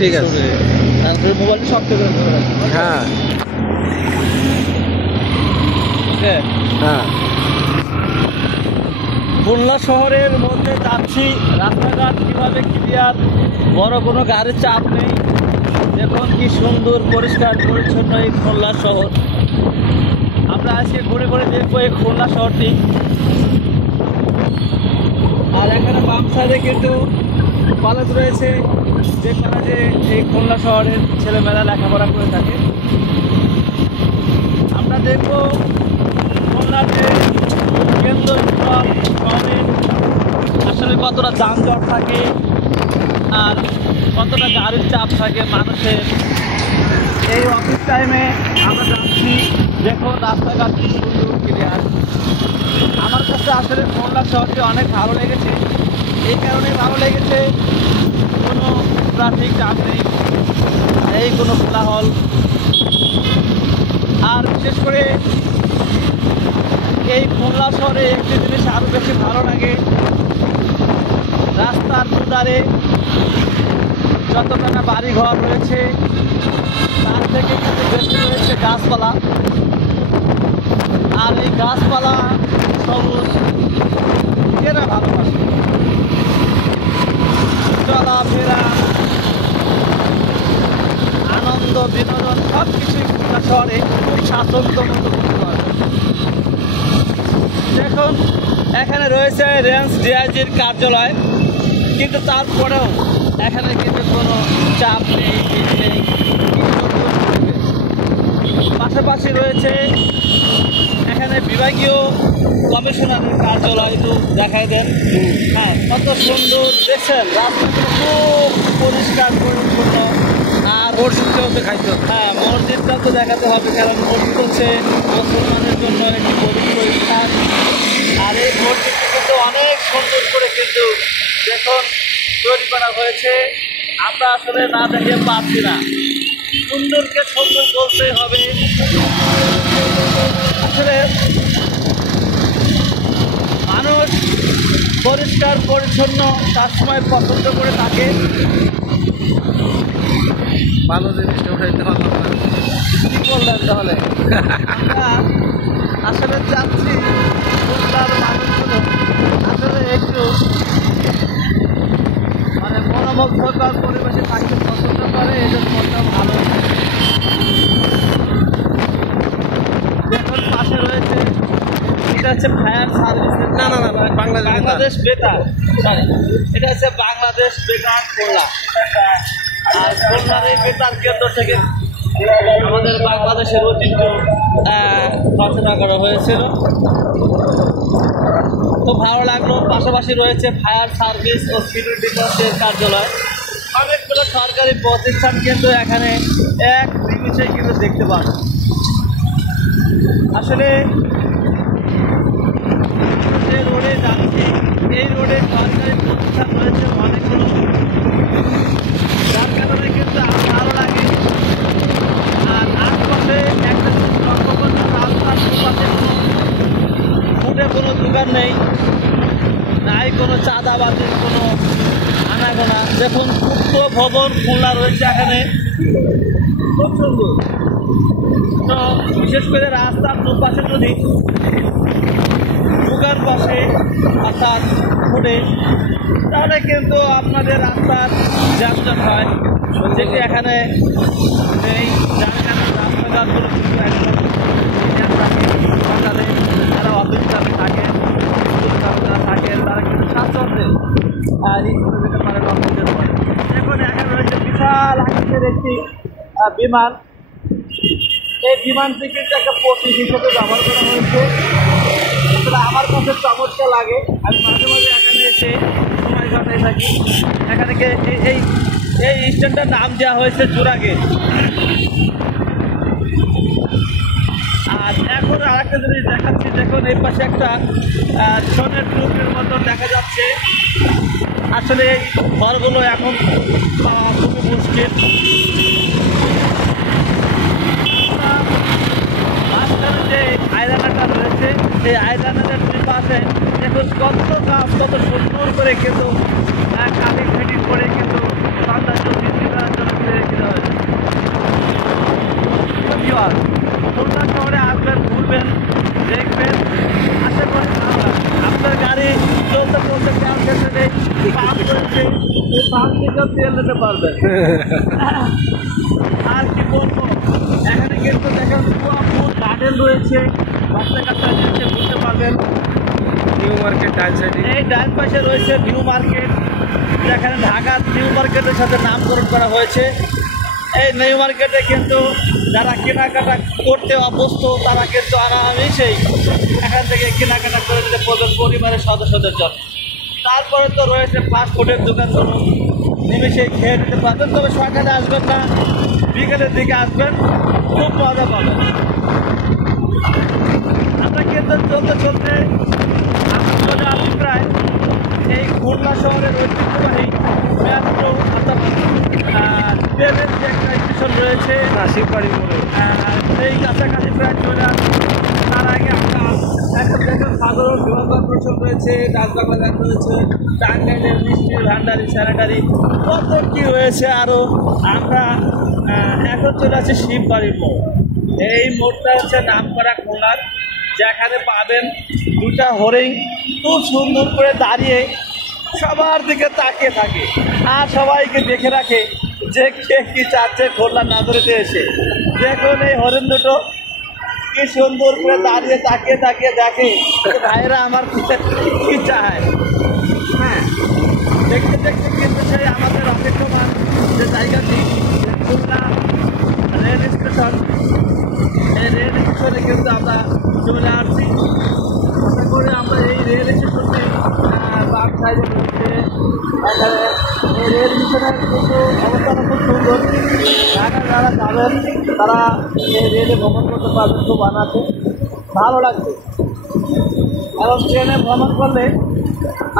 ঠিক আছে। তারপরে মোবাইলটা শক্ত করে ধরে রাখো। হ্যাঁ ওকে। হ্যাঁ খুলনা শহরের মধ্যে যাচ্ছি, রাস্তাঘাট কীভাবে ক্লিয়ার, বড় কোনো গাড়ির চাপ নেই। দেখুন কি সুন্দর পরিষ্কার পরিচ্ছন্ন এই খুলনা শহর। আমরা আজকে ঘুরে ঘুরে দেখবো এই খুলনা শহরটি। আর এখানে বাম সাইডে কিন্তু কলেজ রয়েছে, যে কলেজে এই খুলনা শহরের ছেলেমেয়েরা লেখাপড়া করে থাকে। আমরা দেখবো খুলনার যে কেন্দ্রস্থল শহরে আসলে কতটা যানজট থাকে আর কতটা গাড়ির চাপ থাকে মানুষের। এই অফিস টাইমে আমরা যাচ্ছি, দেখুন রাস্তাঘাট কি সুন্দর ক্লিয়ার। আমার কাছে আসলে খুলনা শহরটি অনেক ভালো লেগেছে। এই কারণে ভালো লেগেছে, কোনো ট্রাফিক জ্যাম নেই, এই কোনো কোলাহল। আর বিশেষ করে এই খুলনা শহরে একটি জিনিস আরও বেশি ভালো লাগে, রাস্তার দুধারে যতটা বাড়িঘর রয়েছে তার থেকে কিন্তু বেশি রয়েছে গাছপালা। আর এই গাছপালা সবুজ এরা ভালোবাসে। চলাফেরা, আনন্দ, বিনোদন সব কিছুই খুলনা শহরে খুব স্বাচ্ছন্দ্য মতো করতে পারবে। দেখুন এখানে রয়েছে রেঞ্জ ডিআইজির কার্যালয়, কিন্তু তারপরেও এখানে কিন্তু কোনো চাপ নেই, নেই। পাশাপাশি রয়েছে এখানে বিভাগীয় কমিশনারের কার্যালয়, একটু দেখাই দেন। হ্যাঁ, কত সুন্দর দেখছেন, রাস্তাগুলো খুব পরিষ্কার পরিচ্ছন্ন। আর মসজিদটাও তো খাইতে হবে। হ্যাঁ, মসজিদটাও তো দেখাতে হবে, কারণ মসজিদ হচ্ছে মুসলমানের জন্য একটি পবিত্র স্থান। আর এই মসজিদটি কিন্তু অনেক সুন্দর করে কিন্তু দেখুন তৈরি করা হয়েছে। আমরা আসলে না দেখে পাচ্ছি না, সুন্দরকে সুন্দর করতে হবে। আসলে মানুষ পরিষ্কার পরিচ্ছন্ন সবসময় পছন্দ করে থাকে। ভালো জিনিসটা উঠাইতে হবে। কি বললেন তাহলে? আমরা আসলে চাচ্ছি খুলনার মানুষগুলো আসলে একটু মানে মনোমুগ্ধকর পরিবেশে থাকতে পছন্দ করে, এদের মনটা ভালো। এখন পাশে রয়েছে, এটা হচ্ছে ফায়ার সার্ভিস। না না না, বাংলাদেশ বেতার, এটা হচ্ছে বাংলাদেশ বেতার খুলনা। আর খুলনার এই বেতার কেন্দ্র থেকে আমাদের বাংলাদেশের ঐতিহ্য রচনা করা হয়েছিল। খুব ভালো লাগলো। পাশাপাশি রয়েছে ফায়ার সার্ভিস ও সিভিল ডিফেন্সের কার্যালয়। অনেকগুলো সরকারি প্রতিষ্ঠান কিন্তু এখানে এক নিমিষে কিন্তু দেখতে পান। আসলে যে রোডে যাচ্ছি, এই রোডে সরকারি প্রতিষ্ঠান রয়েছে অনেকগুলো, যার কারণে কিন্তু আমার ভালো লাগে। আর আশপাশে একটা লক্ষ্য করলাম, রাস্তার দুপাশে ফুটে কোনো দোকান নেই, নাই কোনো চাঁদাবাজির কোনো আনাগোনা। দেখুন পূর্ত ভবন খুলনা রয়েছে এখানে, খুব সুন্দর। তো বিশেষ করে রাস্তার দুপাশে যদি দোকান বসে অর্থাৎ ফুটে, তাহলে কিন্তু আপনাদের রাস্তার যানজট হয়, যেটি এখানে নেই। যার কারণে রাস্তাঘাটগুলো কিন্তু একদম ক্লিয়ার থাকে। সকালে যারা অফিস কাজে থাকে, স্কুল যারা থাকেন, তারা কিন্তু স্বাচ্ছন্দ্যে স্কুলে যেতে পারে, অফিস যেতে পারে। এখন এখানে রয়েছে বিশাল আকাশের একটি বিমান। এই বিমানটি কিন্তু একটা প্রতীক হিসেবে ব্যবহার করা হয়েছে। আসলে আমার কাছে চমৎকার লাগে। আমি মাঝে মাঝে এখানে এসে সময় কাটাই থাকি। এখানে এই এই স্ট্যান্ডটার নাম দেওয়া হয়েছে জোড়াগেট। আর এখন আরেকটা জিনিস দেখাচ্ছি, দেখুন এই পাশে একটা সোনের টুকরির মতো দেখা যাচ্ছে। আসলে এই ঘরগুলো এখন পাওয়া খুবই মুশকিল। মাঝখানে যে আয়লানাটা রয়েছে, এই আয়লানাটার দুই পাশে দেখুন কত গাছ, কত সুন্দর করে কিন্তু কাটিং ফিটিং করে কিন্তু সৌন্দর্য বৃদ্ধি করার জন্য যেতে পারবেন। আর কি বলবো, এখানে কিন্তু দেখেন পুরো গার্ডেন রয়েছে, বাচ্চা কাচ্চা যেতে ঘুরতে পারবেন। নিউ মার্কেট ডান সাইডে। এই ডান পাশে রয়েছে নিউ মার্কেট, যেখানে ঢাকার নিউ মার্কেটের সাথে নামকরণ করা হয়েছে। এই নিউ মার্কেটে কিন্তু যারা কেনাকাটা করতে অভ্যস্ত তারা কিন্তু আরামেই এখান থেকে কেনাকাটা করে দিতে পারবেন পরিবারের সদস্যদের জন্য। তারপরে তো রয়েছে ফাস্ট ফুডের দোকানগুলো, নিমেষেই খেয়ে নিতে পারবেন। তবে সকালে আসবেন না, বিকেলের দিকে আসবেন, খুব মজা পাবেন। আমরা কিন্তু চলতে চলতে আমাদের অভিপ্রায় এই খুলনা শহরের ঐতিহ্যবাহী মেট্রো অর্থাৎ ট্রেনের যে একটা স্টেশন রয়েছে শিববাড়ি মোড়ে, সেই কাছাকাছি প্রায় চলে আসবে। তার আগে আমরা এখন দেখুন সাধারণ বিমানবন্দর রয়েছে, ডাকবাংলা রয়েছে, টাঙ্গাইলের মিষ্টির ভান্ডারি, স্যানিটারি, কত কী রয়েছে আরও। আমরা এখন চলে আসছি শিববাড়ির মোড়। এই মোড়টা হচ্ছে নামকরা খুলনার, যেখানে পাবেন দুটা হরিণ খুব সুন্দর করে দাঁড়িয়ে সবার দিকে তাকিয়ে থাকে আর সবাইকে দেখে রাখে যে কে কী চাচ্ছে খুলনা নগরীতে এসে। দেখুন এই হরিণ দুটো কি সুন্দর করে দাঁড়িয়ে তাকিয়ে তাকিয়ে দেখে ভাইরা আমার কি চায়। হ্যাঁ, দেখতে দেখতে কিন্তু সেই আমাদের অপেক্ষমান যে জায়গাটি খুলনা রেল স্টেশন, এই রেল স্টেশনে কিন্তু আমরা চলে আসছি। আশা করি আমরা এই রেল স্টেশনে বাম সাইডে রয়েছে এখানে এই রেল স্টেশনের কিন্তু অবস্থাটা খুব সুন্দর। ঢাকা যারা যাবেন তারা এই রেলে ভ্রমণ করতে পারবেন, খুব আনাতে ভালো লাগবে। এবং ট্রেনে ভ্রমণ করলে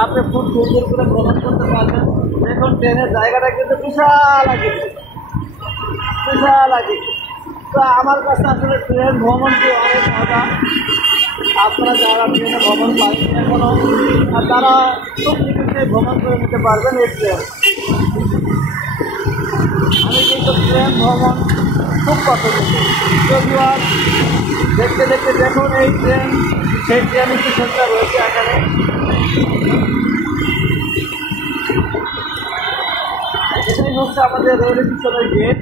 আপনি খুব সুন্দর করে ভ্রমণ করতে পারবেন। দেখুন ট্রেনের জায়গাটা কিন্তু বিশাল আগে, বিশাল আগে। তো আমার কাছে আসলে ট্রেন ভ্রমণটি অনেক মজা। আপনারা যারা ট্রেনে ভ্রমণ পাইনি এখনও, তারা খুব নিকটে ভ্রমণ করে নিতে পারবেন এই ট্রেন। আমি কিন্তু ট্রেন ভ্রমণ খুব পছন্দ করি। যদিও আর দেখতে দেখতে দেখুন এই ট্রেন, সেই ট্রেন স্টেশনটা রয়েছে এখানে। এটাই হচ্ছে আমাদের রেল স্টেশনের গেট।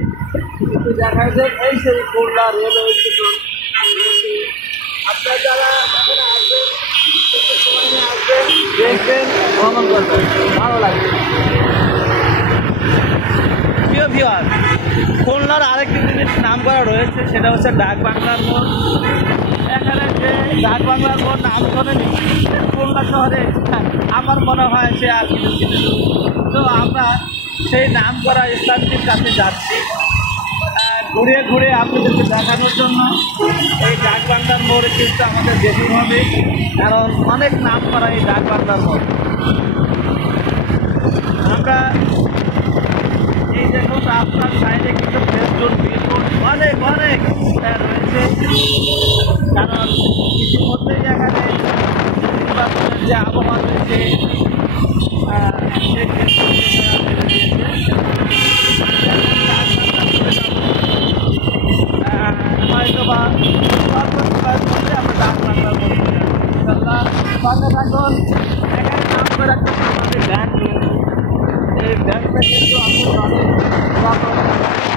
কিন্তু দেখা যায় এই সেই খুলনা রেলওয়ে স্টেশন। আপনারা যারা এখানে আসবেন, একটু সময় নিয়ে আসবেন, দেখবেন, ভ্রমণ করবেন, ভালো লাগবে। প্রিয় ভিউয়ার, খুলনার আরেকটি জিনিস নাম করা রয়েছে, সেটা হচ্ছে ডাকবাংলার মোড়। এখানে যে ডাকবাংলার মোড় নাম শোনেনি খুলনা শহরে, আমার মনে হয় সে আর কিছু ছিল। তো আমরা সেই নাম করা স্থানটির কাছে যাচ্ছি ঘুরে ঘুরে আপনাদেরকে দেখানোর জন্য। এই ডাকবাংলার মোড়ে কিন্তু আমাদের যেতে হবে, কারণ অনেক নাম করা এই ডাকবাংলার মোড়। আমরা এই দেখুন রাস্তার সাইডে কিন্তু ফেসবুক বিলবোর্ড অনেক অনেক রয়েছে, কারণ ইতিমধ্যেই এখানে নির্বাচনের যে আবহাওয়া রয়েছে হয়তো বা আমরা ডাকবাংলার মোড়ে ইনশাল্লাহ পাশে থাকুন। এখানে নাম করে একটা আমাদের ব্যাংক রয়েছে, এই ব্যাংকটা কিন্তু আমাদের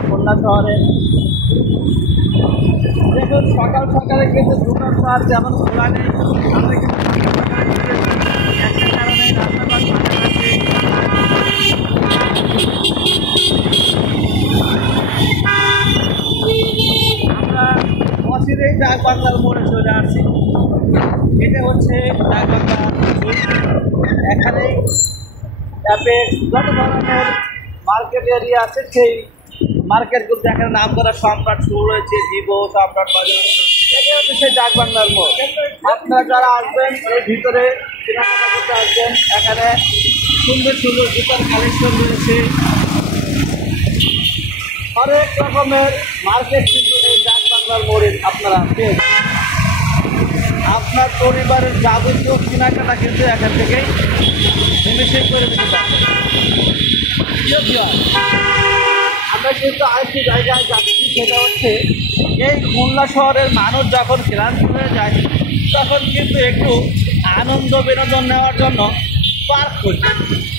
খুলনা শহরে। দেখুন সকাল সকালে কিন্তু দোকানপাট যেমন খোলা নেই, আমরা কিন্তু সকালে একটা কারণে রাস্তাঘাট ফাঁকা থাকে। আমরা অচিরেই ডাকবাংলার মোড়ে চলে আসছি। এটা হচ্ছে ডাকবাংলা। এখানেই অ্যাপেক্স যত ধরনের মার্কেট এরিয়া আছে সেই মার্কেটগুলো এখানে নাম করা সম্রাট শুরু রয়েছে, ভিভো, সম্রাট বাজার, এটা হচ্ছে সেই ডাকবাংলার মোড়। আপনারা যারা আসবেন এর ভিতরে কেনাকাটা করতে আসবেন, এখানে সুন্দর সুন্দর জুতার কালেকশন রয়েছে, অনেক রকমের মার্কেট কিন্তু এই ডাকবাংলার মোড়ে আপনারা পেয়ে আপনার পরিবারের যাবতীয় কেনাকাটা কিন্তু এখান থেকেই নিমেষে করে দিতে পারবেন। আমরা কিন্তু আরেকটি জায়গায় যাচ্ছি, সেটা হচ্ছে এই খুলনা শহরের মানুষ যখন ক্লান্ত হয়ে যায় তখন কিন্তু একটু আনন্দ বিনোদন নেওয়ার জন্য পার্ক করছে।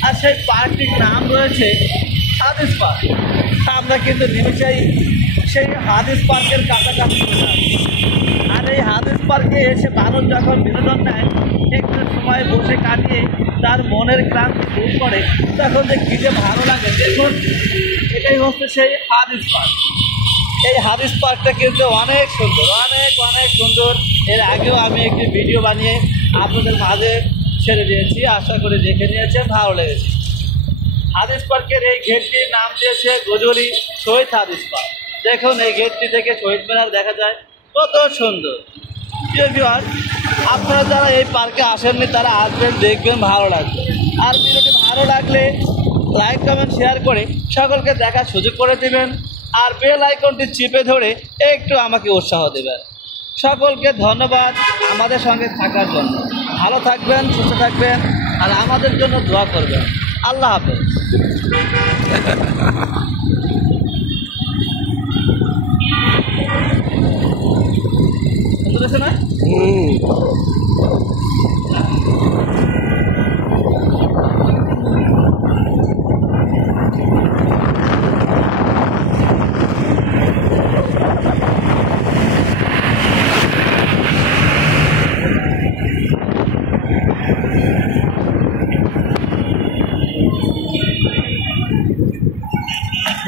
আর সেই পার্কটির নাম রয়েছে হাদিস পার্ক। আমরা কিন্তু নিমেষেই সেই হাদিস পার্কের কাছাকাছি চলে আসি। আর এই হাদিস পার্কে এসে মানুষ যখন বিনোদন নেয়, একটু সময় বসে কাটিয়ে তার মনের ক্লান্তি দূর করে, তখন যে কী যে ভালো লাগে। দেখুন, এটাই হচ্ছে সেই হাদিস পার্ক। এই হাদিস পার্কটা কিন্তু অনেক সুন্দর, অনেক অনেক সুন্দর। এর আগেও আমি একটি ভিডিও বানিয়ে আপনাদের মাঝে ছেড়ে দিয়েছি, আশা করি দেখে নিয়েছেন, ভালো লেগেছে। হাদিস পার্কের এই গেটটির নাম দিয়েছে গজলি শহীদ হাদিস পার্ক। দেখুন, এই গেটটি থেকে শহীদ মিনার দেখা যায়, কত সুন্দর। প্রিয় ভিউয়ার, আপনারা যারা এই পার্কে আসেননি তারা আসবেন, দেখবেন, ভালো লাগবে। আর ভিডিওটি ভালো লাগলে লাইক কমেন্ট শেয়ার করে সকলকে দেখার সুযোগ করে দেবেন। আর বেল আইকনটি চিপে ধরে একটু আমাকে উৎসাহ দেবেন। সকলকে ধন্যবাদ আমাদের সঙ্গে থাকার জন্য। ভালো থাকবেন, সুস্থ থাকবেন, আর আমাদের জন্য দোয়া করবেন। আল্লাহ হাফেজ। বুঝেছে না?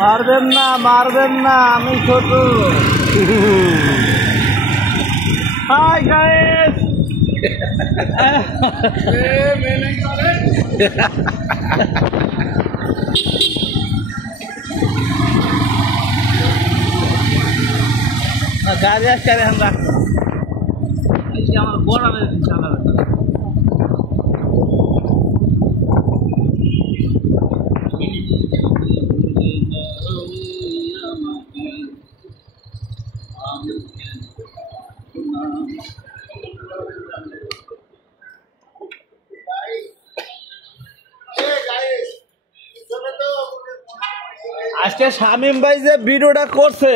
মারবেন না, মারবেন না, আমি ছোট। Hi guys. গাড়ি আসছে, আমি রাখবো। আমার বড় চালাবে। আজকে শামীম ভাই যে ভিডিওটা করছে